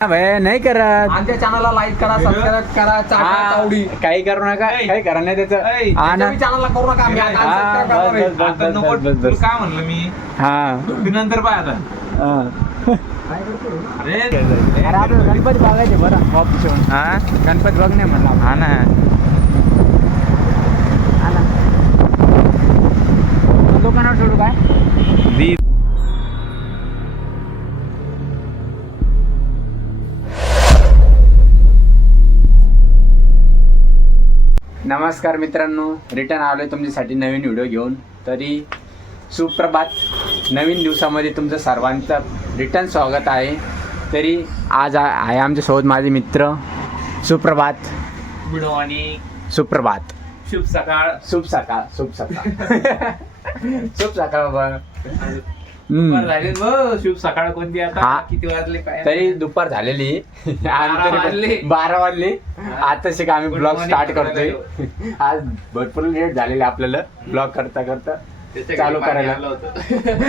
भाई नाही करत. आमच्या चॅनलला लाईक करा, सबस्क्राईब करा, चाटा चावडी काही करू नका, काही करा नाही त्याचं. हा ना. चॅनलला करू नका. आम्ही आता हा, unsubscribe करणार आहे. बस, बस, आता बस, नको बस, बस, तुला बस. काय म्हणलं मी हा नंतर पाय आता हा. अरे अरे आपलं गणपती बघायचे बरं वापस येऊन. हा गणपती बघ नाही म्हणला. हा ना हा ना. दुकानावर सोडू काय? दी नमस्कार मित्रांनो, रिटर्न आलोय तुमच्यासाठी नवीन व्हिडिओ घेऊन. तरी सुप्रभात. नवीन दिवसामध्ये तुमचं सर्वांचं रिटर्न स्वागत आहे. तरी आज आहे आमच्यासोबत माझे मित्र. सुप्रभात. गुड मॉर्निंग, सुप्रभात. शुभ सकाळ. शुभ सकाळ. शुभ सकाळ. शुभ सकाळ बाबा. दुपार झाली बघ. शुभ सकाळ कोणती आता? हा. किती वाजले काय? तरी दुपार झालेली. 12 वाजले. आता शिक आम्ही Good ब्लॉग morning स्टार्ट करतोय. आज भरपूर लेट झालेले आपल्याला ब्लॉग करता करता चालू करायला.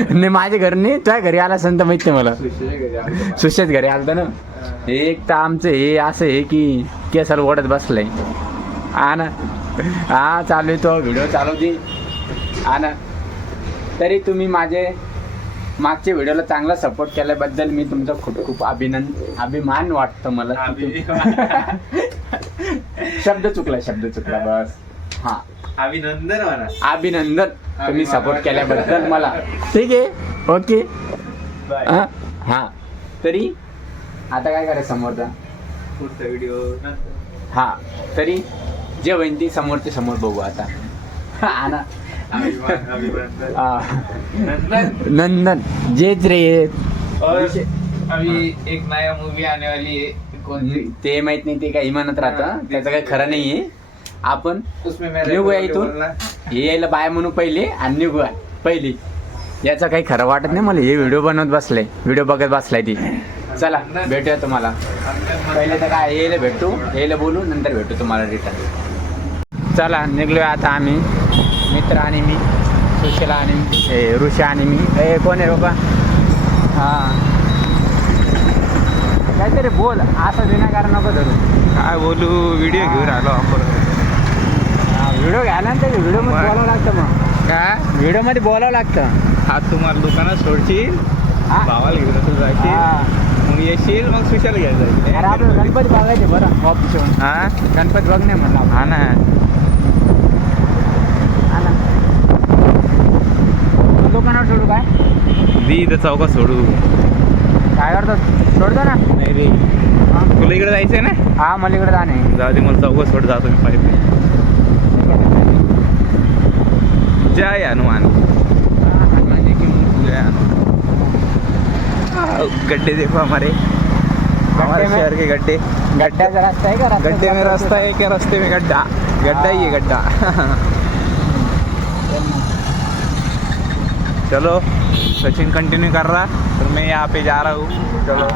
नाही माझ्या घरी नाही, तुझ्या घरी आला असेल तर माहिती मला. सुशेत घरी आलता ना. एक तर आमचं हे असं आहे की केसाला ओढत बसलंय. हा ना. हा चालू आहे तो व्हिडिओ चालू दे. हा ना. तरी तुम्ही माझे मागच्या व्हिडिओला चांगला सपोर्ट केल्याबद्दल मी तुमचा खूप खूप अभिमान वाटतं मला. शब्द चुकला बस. हा अभिनंदन म्हणा. अभिनंदन तुम्ही सपोर्ट केल्याबद्दल मला. ठीक आहे, ओके. हा तरी आता काय करायचं समोरचा पुढचा व्हिडिओ हा. तरी जे होईन ती समोरचे समोर बघू आता. हा ना. नंदन जेच रे. और अभी एक नया मूवी आने वाली है. कौन सी? ते माहित नाही, ते काही म्हणत राहतं. त्याचं काही खरं नाहीये. आपण उसमें मैं निघूया rapper इथून. बोलना. हे यायला बाय म्हणू पहिले आणि निघूया पहिले. याचं काही खरं वाटत नाही मला. हे व्हिडिओ बनवत बसलाय, व्हिडिओ बघत बसलाय ती. चला भेटूया तुम्हाला. पहिले तर काय यायला भेटू, यायला बोलू, नंतर भेटू तुम्हाला रिटर्न. चला निघलोय आता आम्ही, मित्र आणि मी, सुशीला आणि ऋषा आणि मी. कोण आहे बाबा? हां काहीतरी बोल, असं विनाकारण नको धरू. काय बोलू? व्हिडिओ घेऊन आलो आपण. व्हिडिओ घ्यायला ना, व्हिडिओमध्ये बोलावं लागतं. मग काय व्हिडिओमध्ये बोलावं लागतं. हा तुम्हाला दुकानात सोडशील, हा? भावाला घेऊन तू जायशील, हा. मग येशील, मग सुशाला घ्यायला अरे जायचं. आपलं गणपती बघायचे बरं वापस येऊन. हा गणपती बघ नाही म्हणला. हा ना. हा ना. दुकानावर सोडू काय? दी इथं चौकात सोडू. काय करतो? सोडतो ना. नाही रे, हा? तुला इकडे जायचंय ना? हा मला इकडे जाणे. जाऊ दे, मला चौकात सोड, जातो मी पाहिजे. जय हनुमान. जय हनुमान. गड्ढे देखो हमारे में? शहर के गड्ढे. गड्ड्याचा रस्ता आहे का? गड्ढे में रास्ता है क्या? रास्ते में गड्ढा. गड्ढा ही है गड्ढा. चलो सचिन कंटिन्यू कर रहा, तर मैं यहाँ पे जा रहा हूँ. चलो.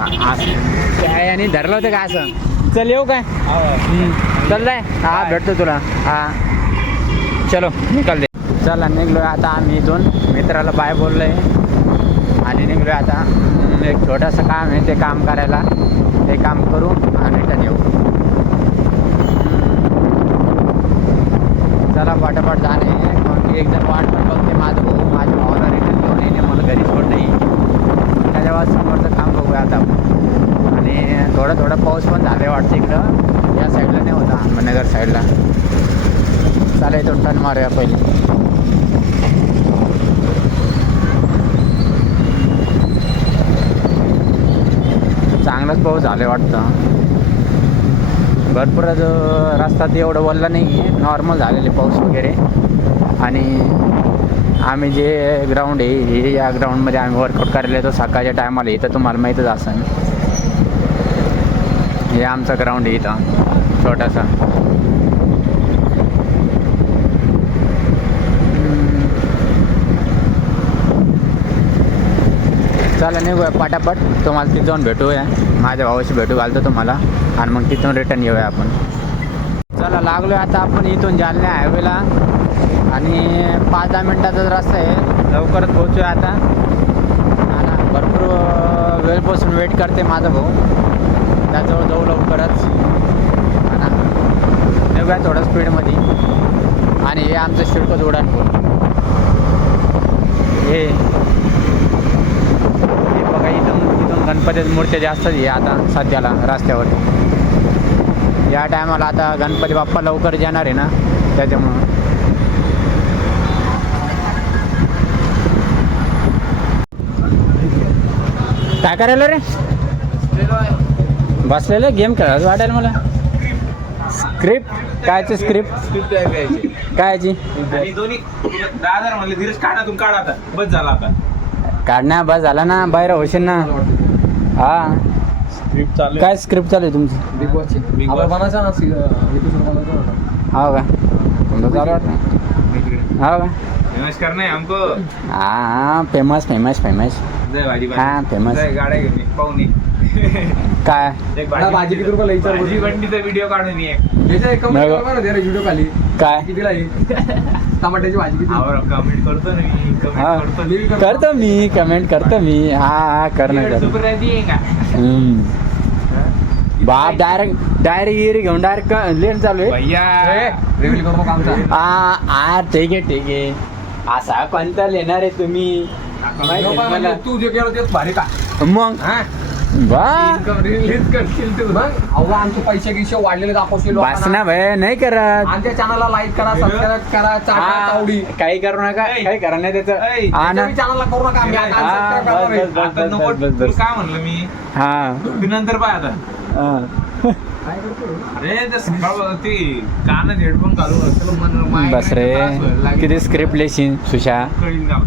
काय आणि धरलं होतं का असं? चल येऊ काय? चाललंय. हा भेटतो तुला. हा चलो निकल दे. चला निघलोय आता आम्ही इथून. मित्राला बाय बोललोय आणि निघलोय आता. एक छोटंसं काम आहे, ते काम करायला. ते काम करू आणि रिटर्न येऊ. चला पटापट जाणे. मग एक जण वाट पण बघते माझं भाऊ. माझ्या भावाला रिटर्न घेऊन येणे, मला घरी सोड नाही. त्याच्या समोरचं काम बघूया आता. आणि थोडा पाऊस पण झाला वाटतं इकडं. या साईडला नाही होता, अहमदनगर साईडला. चालेल इथून टर्न मारूया पहिले. चांगलाच पाऊस झाला वाटतं. भरपूर रस्ता ते एवढं वल्ला नाही आहे, नॉर्मल झालेले पाऊस वगैरे. आणि आम्ही जे ग्राउंड आहे, हे या ग्राउंडमध्ये आम्ही वर्कआउट करायला येतो सकाळच्या टायमाला. इथं तुम्हाला माहीतच असेल, हे आमचा ग्राउंड आहे इथं छोटासा. चला निघूया पटापट. तुम्हाला तिथं जाऊन भेटूया, माझ्या भावाशी भेटू घालतो तुम्हाला. आणि मग तिथून रिटर्न येऊया आपण. चला लागलो आहे आता आपण इथून जालना हायवेला. आणि 5-10 मिनटाचाच रस्ता आहे, लवकरच पोहोचूया आता. हा ना. भरपूर वेळपासून वेट करते माझा भाऊ. आहे थोडा स्पीडमध्ये. आणि हे आमचं शिरपत उड्डाणपूल. हे बघा इथून गणपतीच्या मूर्त्या जास्त आहे आता सध्याला रस्त्यावर. या टायमाला आता गणपती बाप्पा लवकर येणार आहे ना, त्याच्यामुळं. काय करायला रे? बसलेलं गेम खेळायला वाटायला मला. स्क्रिप्ट कायची स्क्रिप्ट कायची? दोन्ही 10,000 म्हणले धीरज काढातून काढा आता बस झाला आता. काढण्या बस झाला ना, बाहेर होशील ना. हा स्क्रिप्ट चालू काय स्क्रिप्ट चालू आहे तुमची? बिग बॉसची Big Boss. आपण बनायचा ना episode बनायचा ना. हो का? तुमचं चालू वाटतं हो का? नमस्कार नाही हमको हा फेमस फेमस फेमस. जय भाजी हा, famous. जय गाड्या घेऊन ये, पाहून ये. काय एक मला भाजी किती रुपयाला विचार भाजी बंडीचा व्हिडिओ काढून ये. याच्या एक comment नको. करा ना जरा व्हिडिओ खाली काय? कितीला आहे टमाट्याची भाजी किती? आवर कमेंट करतो ना मी हा कमेंट करतो मी करतो मी कमेंट करतो मी. हा कर ना कर. सुपर दिएगा बाप डायरेक्ट गिरी घेऊन डायरेक्ट लेट चालू आहे. भैया रिव्हील करू नका आमचा. हा ठीक आहे. असा कोणता लेणार आहे तुम्ही? माहिती आहे मला. तू जे केलं तेच भारी का? मग हा? बा इन्कम रिलीज करशील तू. मग अहो आमचे पैसे गिशे वाढलेले दाखवशील बस ना भाई नाही करत. आमच्या चॅनलला लाईक करा, सबस्क्राईब करा, चाटा हा, चावडी. काही करू नका. काही करा नाही त्याचं. ऐ, हा ना. चॅनलला करू नका आम्ही आता हा, unsubscribe करणार आहे. बस, आता नको बस, बस. तुला काय म्हणलं मी हा तू नंतर पाय आता. हा. काय करतो? अरे ते सकाळ ते कानात हेडफोन घालून असलं मन माय बस रे किती स्क्रिप्ट लेशीन सुशा. कळीन का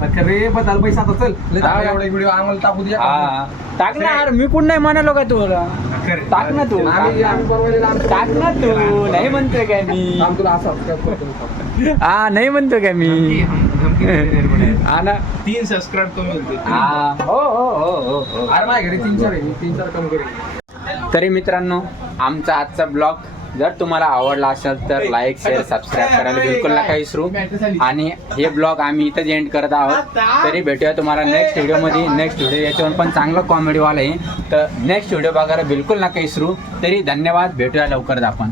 मग रे बदल पैसा आता चल लय हा. एवढा व्हिडिओ आम्हाला टाकू दे. हा टाक ना यार. मी कुठं नाही म्हणालो का तुला? खरं. टाक ना तू. आम्ही बनवलेलं आमचं. टाक ना तू. नाही म्हणतोय काय मी? आम्ही तुला सबस्क्राईब करतो. हा नाही म्हणतोय काय मी? धमकी देणार म्हणे. हा ना. 3 सबस्क्राईब कमी होते. हा हो. अरे माझ्या घरी 3-4 आहे, मी 3-4 कमी करेन. तरी मित्रांनो आमचा आजचा ब्लॉग जर तुम्हाला आवडला असेल तर लाईक शेअर सबस्क्राईब करायला बिलकुल नका विसरू. आणि हे ब्लॉग आम्ही इथंच एंड करत आहोत. तरी भेटूया तुम्हाला नेक्स्ट व्हिडिओमध्ये. नेक्स्ट व्हिडिओ याच्यावर पण चांगलं कॉमेडीवाला आहे, तर नेक्स्ट व्हिडिओ बघायला बिलकुल नका विसरू. तरी धन्यवाद. भेटूया लवकरच आपण.